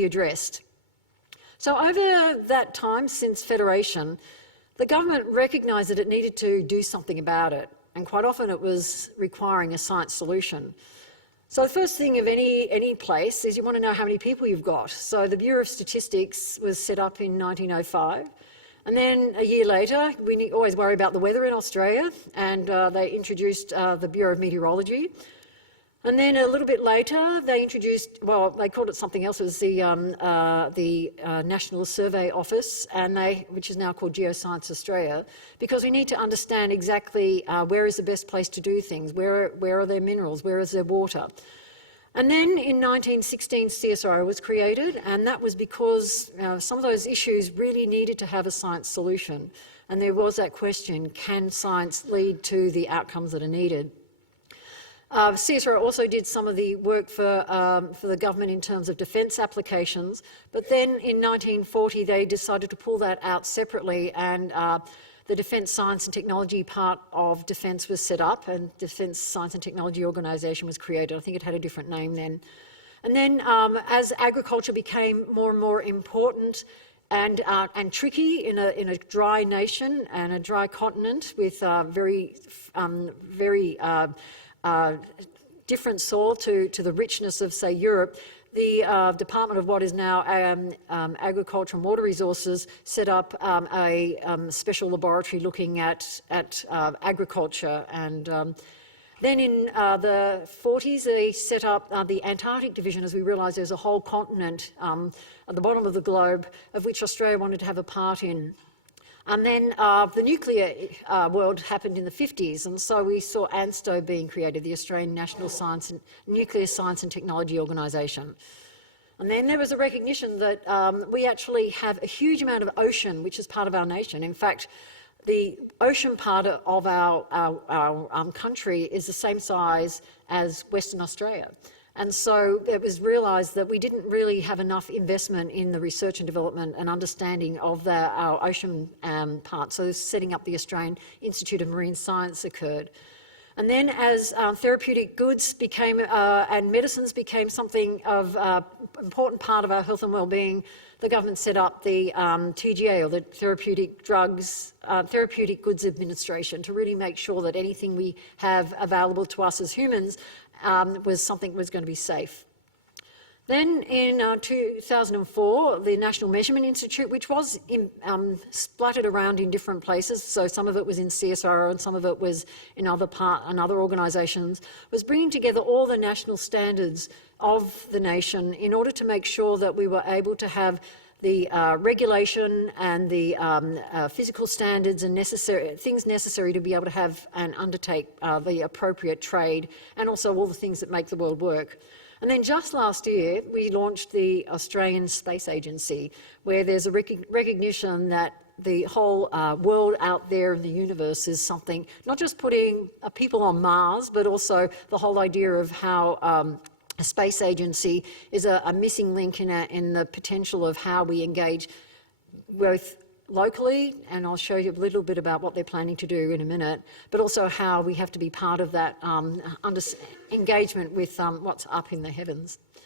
be addressed. So over that time since Federation, the government recognised that it needed to do something about it, and quite often it was requiring a science solution. So the first thing of any place is you want to know how many people you've got. So the Bureau of Statistics was set up in 1905. And then a year later, we always worry about the weather in Australia, and they introduced the Bureau of Meteorology. And then a little bit later, they introduced, well, they called it something else. It was the National Survey Office, which is now called Geoscience Australia, because we need to understand exactly where is the best place to do things, where are there minerals, where is there water. And then in 1916, CSIRO was created, and that was because some of those issues really needed to have a science solution. And there was that question, can science lead to the outcomes that are needed? CSIRO also did some of the work for the government in terms of defence applications, but then in 1940 they decided to pull that out separately, and the Defence Science and Technology part of Defence was set up, and Defence Science and Technology Organisation was created. I think it had a different name then. And then as agriculture became more and more important and tricky in a dry nation and a dry continent with very different soil to the richness of, say, Europe, the Department of what is now Agriculture and Water Resources set up a special laboratory looking at agriculture. And then in the 40s, they set up the Antarctic Division, as we realised there's a whole continent at the bottom of the globe of which Australia wanted to have a part in. And then the nuclear world happened in the 50s, and so we saw ANSTO being created, the Australian National Nuclear Science and Technology Organisation. And then there was a recognition that we actually have a huge amount of ocean, which is part of our nation. In fact, the ocean part of our country is the same size as Western Australia. And so it was realised that we didn't really have enough investment in the research and development and understanding of our ocean part. So setting up the Australian Institute of Marine Science occurred. And then as therapeutic goods became and medicines became something of an important part of our health and wellbeing, the government set up the TGA, or the Therapeutic Goods Administration, to really make sure that anything we have available to us as humans was something that was going to be safe. Then in 2004, the National Measurement Institute, which was splattered around in different places, so some of it was in CSIRO and some of it was in other organisations, was bringing together all the national standards of the nation in order to make sure that we were able to have the regulation and the physical standards and things necessary to be able to have and undertake the appropriate trade, and also all the things that make the world work. And then just last year, we launched the Australian Space Agency, where there's a recognition that the whole world out there in the universe is something, not just putting people on Mars, but also the whole idea of how a space agency is a missing link in the potential of how we engage both locally, and I'll show you a little bit about what they're planning to do in a minute, but also how we have to be part of that engagement with what's up in the heavens.